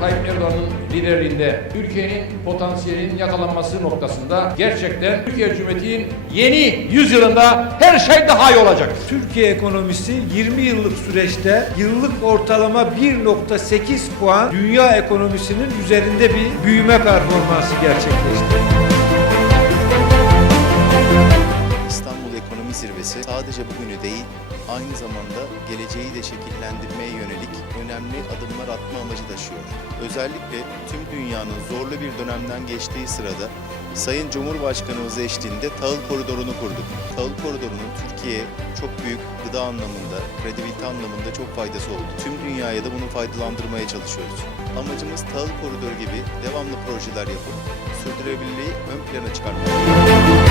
Recep Tayyip Erdoğan'ın liderliğinde Türkiye'nin potansiyelinin yakalanması noktasında gerçekten Türkiye Cumhuriyeti'nin yeni yüzyılında her şey daha iyi olacak. Türkiye ekonomisi 20 yıllık süreçte yıllık ortalama 1.8 puan dünya ekonomisinin üzerinde bir büyüme performansı gerçekleşti. İstanbul Ekonomi Zirvesi sadece bugünü değil, aynı zamanda geleceği de şekillendirmeye yönelik önemli adımlar atma amacı taşıyor. Özellikle tüm dünyanın zorlu bir dönemden geçtiği sırada Sayın Cumhurbaşkanımız eşliğinde tahıl koridorunu kurduk. Tahıl koridorunun Türkiye'ye çok büyük gıda anlamında, kredibilite anlamında çok faydası oldu. Tüm dünyaya da bunu faydalandırmaya çalışıyoruz. Amacımız tahıl koridoru gibi devamlı projeler yapıp sürdürülebilirliği ön plana çıkarmak.